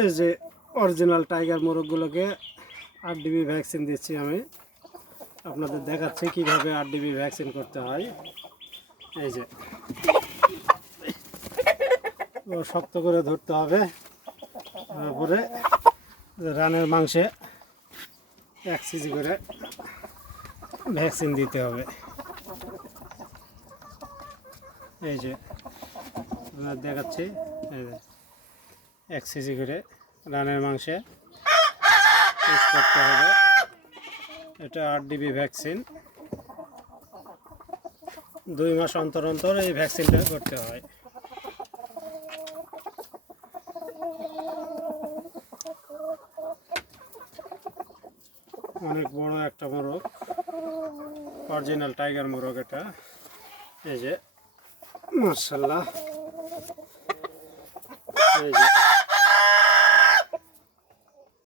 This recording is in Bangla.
এই যে অরিজিনাল টাইগার মোরগগুলোকে আরডিবি ভ্যাকসিন দিচ্ছি আমি। আপনাদের দেখাচ্ছি কিভাবে আরডিবি ভ্যাকসিন করতে হয়। এই যে শক্ত করে ধরতে হবে, তারপরে রানের মাংসে 1 কেজি করে ভ্যাকসিন দিতে হবে। এই যে আপনাদের দেখাচ্ছি, এই যে 1 কেজি করে রানের মাংসে ইউজ করতে হবে। এটা আরডিবি ভ্যাকসিন। 2 মাস অন্তর অন্তর এই ভ্যাকসিনটা করতে হয়। অনেক বড় একটা মোরগ, অরিজিনাল টাইগার মোরগ এটা। এই যে মাশাআল্লাহ, এই যে